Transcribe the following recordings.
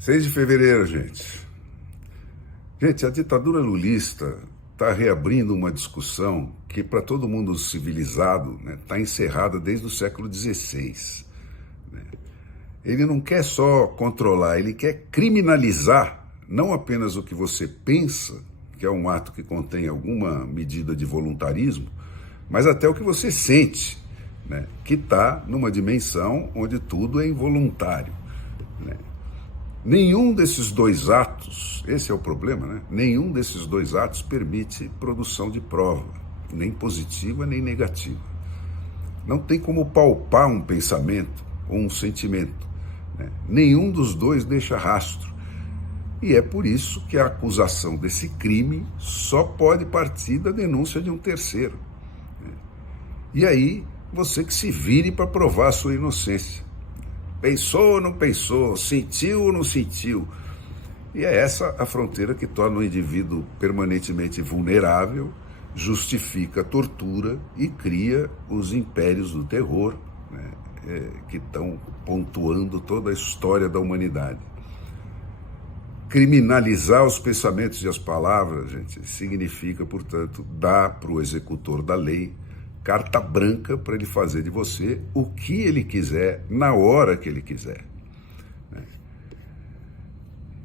6 de fevereiro, gente. Gente, a ditadura lulista está reabrindo uma discussão que, para todo mundo civilizado, está encerrada desde o século XVI. Ele não quer só controlar, ele quer criminalizar não apenas o que você pensa, que é um ato que contém alguma medida de voluntarismo, mas até o que você sente, que está numa dimensão onde tudo é involuntário. Nenhum desses dois atos, esse é o problema, nenhum desses dois atos permite produção de prova, nem positiva nem negativa. Não tem como palpar um pensamento ou um sentimento. Nenhum dos dois deixa rastro. E é por isso que a acusação desse crime só pode partir da denúncia de um terceiro. E aí, você que se vire para provar a sua inocência. Pensou ou não pensou? Sentiu ou não sentiu? E é essa a fronteira que torna o indivíduo permanentemente vulnerável, justifica a tortura e cria os impérios do terror, que estão pontuando toda a história da humanidade. Criminalizar os pensamentos e as palavras, gente, significa, portanto, dar para o executor da lei carta branca para ele fazer de você o que ele quiser, na hora que ele quiser.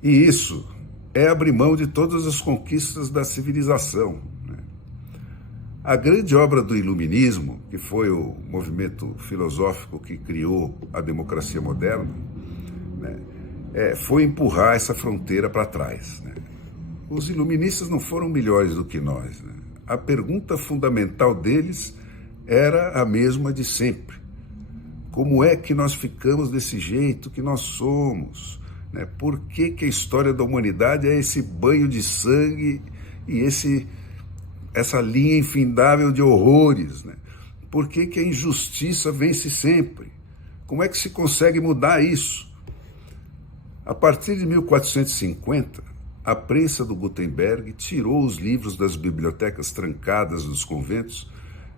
E isso é abrir mão de todas as conquistas da civilização. A grande obra do Iluminismo, que foi o movimento filosófico que criou a democracia moderna, foi empurrar essa fronteira para trás. Os iluministas não foram melhores do que nós. A pergunta fundamental deles era a mesma de sempre. Como é que nós ficamos desse jeito que nós somos? Por que a história da humanidade é esse banho de sangue e essa linha infindável de horrores? Por que a injustiça vence sempre? Como é que se consegue mudar isso? A partir de 1450, a prensa do Gutenberg tirou os livros das bibliotecas trancadas dos conventos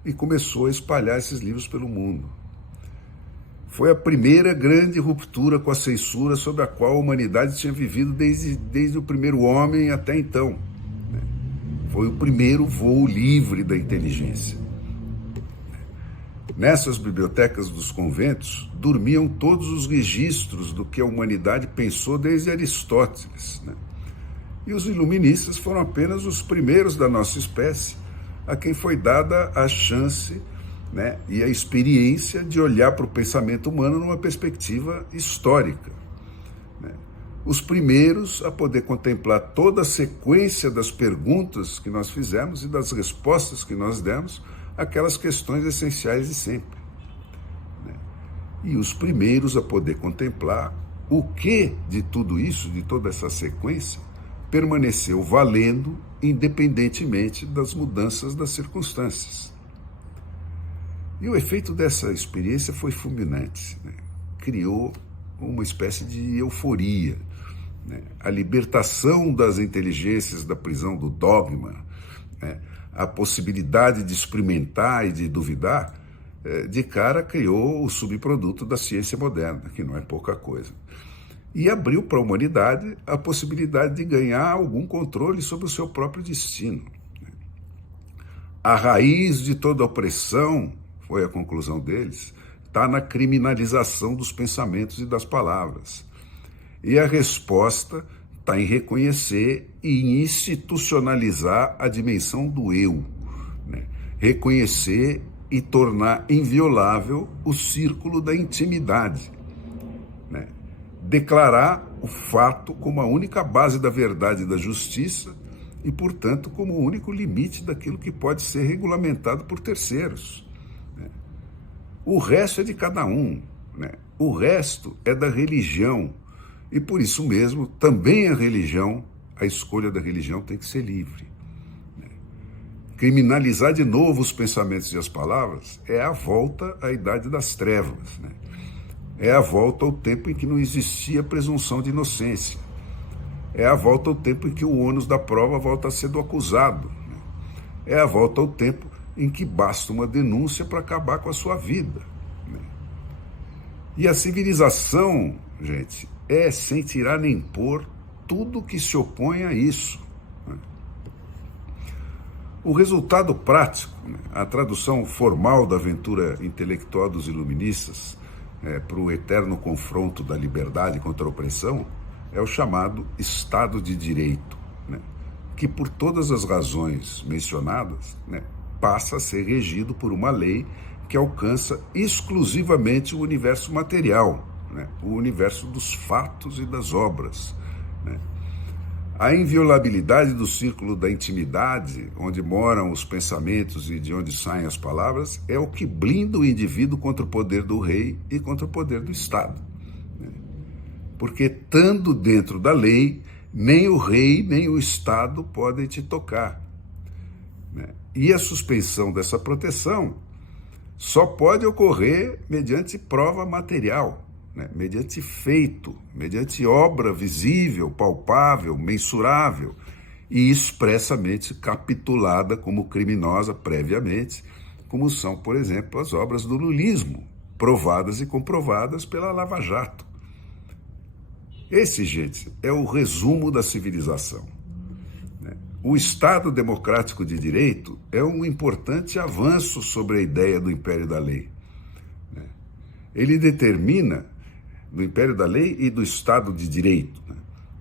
e começou a espalhar esses livros pelo mundo. Foi a primeira grande ruptura com a censura sobre a qual a humanidade tinha vivido desde o primeiro homem até então. Foi o primeiro voo livre da inteligência. Nessas bibliotecas dos conventos dormiam todos os registros do que a humanidade pensou desde Aristóteles. E os iluministas foram apenas os primeiros da nossa espécie a quem foi dada a chance e a experiência de olhar para o pensamento humano numa perspectiva histórica. Os primeiros a poder contemplar toda a sequência das perguntas que nós fizemos e das respostas que nós demos àquelas questões essenciais de sempre. E os primeiros a poder contemplar o que de tudo isso, de toda essa sequência, permaneceu valendo independentemente das mudanças das circunstâncias. E o efeito dessa experiência foi fulminante. Criou uma espécie de euforia. A libertação das inteligências da prisão do dogma, a possibilidade de experimentar e de duvidar, de cara criou o subproduto da ciência moderna, que não é pouca coisa. E abriu para a humanidade a possibilidade de ganhar algum controle sobre o seu próprio destino. A raiz de toda opressão, foi a conclusão deles, está na criminalização dos pensamentos e das palavras. E a resposta está em reconhecer e em institucionalizar a dimensão do eu. Reconhecer e tornar inviolável o círculo da intimidade. Declarar o fato como a única base da verdade e da justiça e, portanto, como o único limite daquilo que pode ser regulamentado por terceiros. O resto é de cada um. O resto é da religião. E, por isso mesmo, também a escolha da religião tem que ser livre. Criminalizar de novo os pensamentos e as palavras é a volta à idade das trevas. É a volta ao tempo em que não existia presunção de inocência. É a volta ao tempo em que o ônus da prova volta a ser do acusado. É a volta ao tempo em que basta uma denúncia para acabar com a sua vida. E a civilização, gente, é, sem tirar nem pôr, tudo que se opõe a isso. O resultado prático, a tradução formal da aventura intelectual dos iluministas para o eterno confronto da liberdade contra a opressão, é o chamado Estado de Direito, que por todas as razões mencionadas, passa a ser regido por uma lei que alcança exclusivamente o universo material, o universo dos fatos e das obras. A inviolabilidade do círculo da intimidade, onde moram os pensamentos e de onde saem as palavras, é o que blinda o indivíduo contra o poder do rei e contra o poder do Estado. Porque, estando dentro da lei, nem o rei nem o Estado podem te tocar. E a suspensão dessa proteção só pode ocorrer mediante prova material, mediante feito, mediante obra visível, palpável, mensurável e expressamente capitulada como criminosa previamente, como são, por exemplo, as obras do lulismo, provadas e comprovadas pela Lava Jato. Esse, gente, é o resumo da civilização. O Estado Democrático de Direito é um importante avanço sobre a ideia do Império da Lei. Ele determina, do Império da Lei e do Estado de Direito,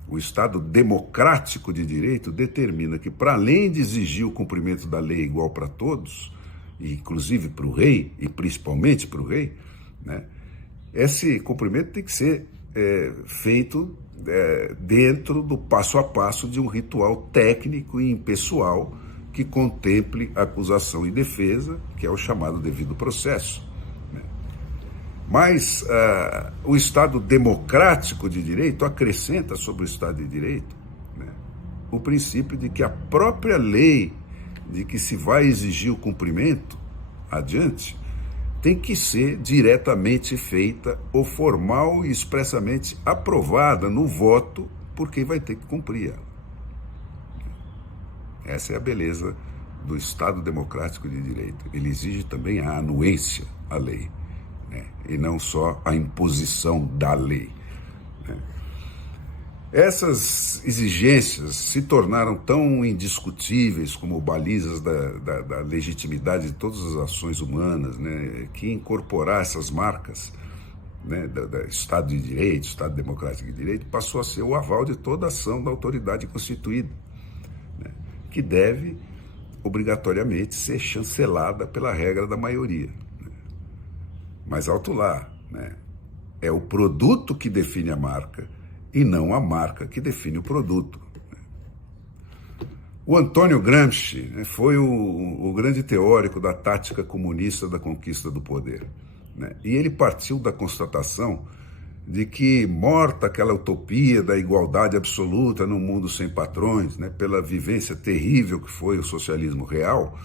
o Estado Democrático de Direito determina que, para além de exigir o cumprimento da lei igual para todos, inclusive para o rei, e principalmente para o rei, esse cumprimento tem que ser feito dentro do passo a passo de um ritual técnico e impessoal que contemple acusação e defesa, que é o chamado devido processo. Mas o Estado Democrático de Direito acrescenta sobre o Estado de Direito o princípio de que a própria lei de que se vai exigir o cumprimento adiante tem que ser diretamente feita ou formal e expressamente aprovada no voto por quem vai ter que cumprir ela. Essa é a beleza do Estado Democrático de Direito. Ele exige também a anuência à lei, e não só a imposição da lei. Essas exigências se tornaram tão indiscutíveis como balizas da legitimidade de todas as ações humanas, que incorporar essas marcas do Estado de Direito, Estado Democrático de Direito, passou a ser o aval de toda ação da autoridade constituída, que deve obrigatoriamente ser chancelada pela regra da maioria. Mas alto lá, é o produto que define a marca e não a marca que define o produto. O Antônio Gramsci foi o grande teórico da tática comunista da conquista do poder. E ele partiu da constatação de que, morta aquela utopia da igualdade absoluta num mundo sem patrões, pela vivência terrível que foi o socialismo real,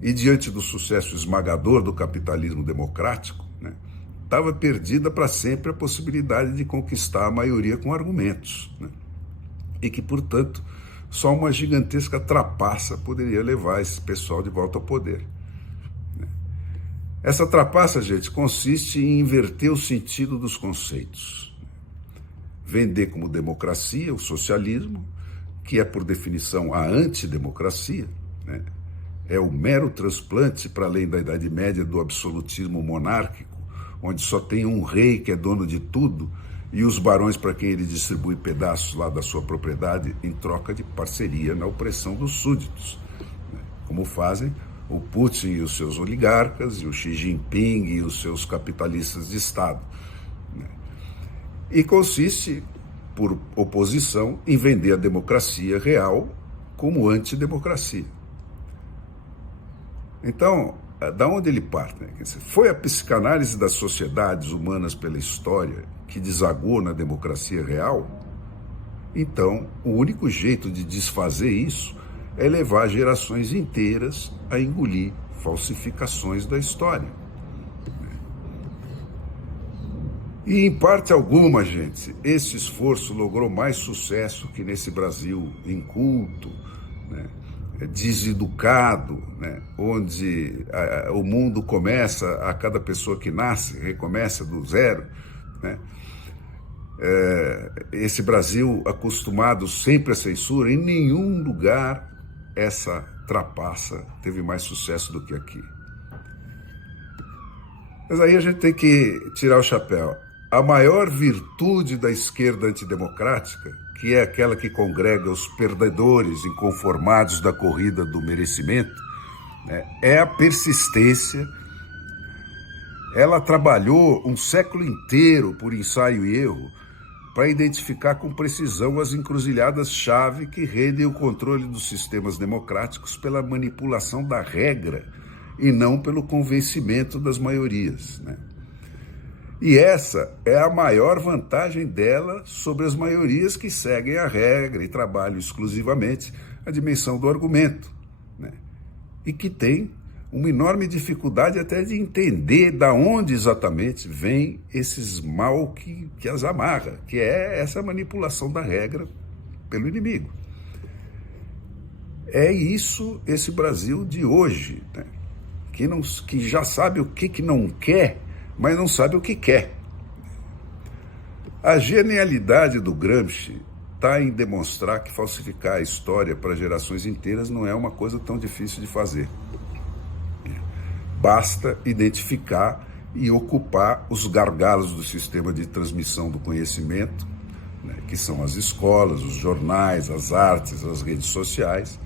e diante do sucesso esmagador do capitalismo democrático, estava perdida para sempre a possibilidade de conquistar a maioria com argumentos, e que, portanto, só uma gigantesca trapaça poderia levar esse pessoal de volta ao poder. Essa trapaça, gente, consiste em inverter o sentido dos conceitos. Vender como democracia o socialismo, que é, por definição, a antidemocracia, é o mero transplante para além da Idade Média do absolutismo monárquico, onde só tem um rei que é dono de tudo e os barões para quem ele distribui pedaços lá da sua propriedade em troca de parceria na opressão dos súditos, como fazem o Putin e os seus oligarcas, e o Xi Jinping e os seus capitalistas de Estado. E consiste, por oposição, em vender a democracia real como antidemocracia. Então, da onde ele parte? Foi a psicanálise das sociedades humanas pela história que desagou na democracia real? Então, o único jeito de desfazer isso é levar gerações inteiras a engolir falsificações da história. E, em parte alguma, gente, esse esforço logrou mais sucesso que nesse Brasil inculto, deseducado, onde o mundo começa, a cada pessoa que nasce, recomeça do zero, esse Brasil acostumado sempre à censura, em nenhum lugar essa trapaça teve mais sucesso do que aqui. Mas aí a gente tem que tirar o chapéu. A maior virtude da esquerda antidemocrática, que é aquela que congrega os perdedores inconformados da corrida do merecimento, né, é a persistência. Ela trabalhou um século inteiro por ensaio e erro para identificar com precisão as encruzilhadas-chave que rendem o controle dos sistemas democráticos pela manipulação da regra e não pelo convencimento das maiorias, né? E essa é a maior vantagem dela sobre as maiorias que seguem a regra e trabalham exclusivamente a dimensão do argumento, né? E que tem uma enorme dificuldade até de entender de onde exatamente vem esses mal que as amarra, que é essa manipulação da regra pelo inimigo. É isso, esse Brasil de hoje, né? Que já sabe o que não quer, mas não sabe o que quer. A genialidade do Gramsci está em demonstrar que falsificar a história para gerações inteiras não é uma coisa tão difícil de fazer. Basta identificar e ocupar os gargalos do sistema de transmissão do conhecimento, né, que são as escolas, os jornais, as artes, as redes sociais,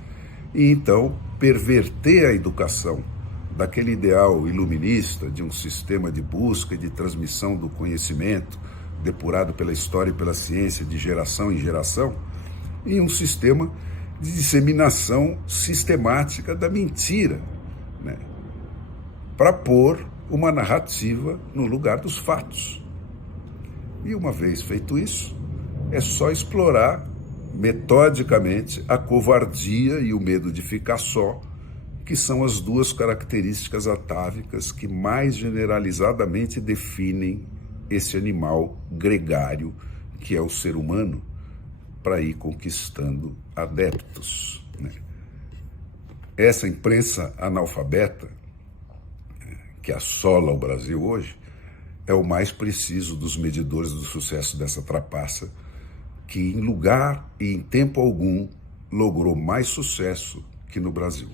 e então perverter a educação daquele ideal iluminista de um sistema de busca e de transmissão do conhecimento, depurado pela história e pela ciência de geração em geração, em um sistema de disseminação sistemática da mentira, né, para pôr uma narrativa no lugar dos fatos. E uma vez feito isso, é só explorar metodicamente a covardia e o medo de ficar só, que são as duas características atávicas que mais generalizadamente definem esse animal gregário que é o ser humano, para ir conquistando adeptos, né? Essa imprensa analfabeta que assola o Brasil hoje é o mais preciso dos medidores do sucesso dessa trapaça, que em lugar e em tempo algum logrou mais sucesso que no Brasil.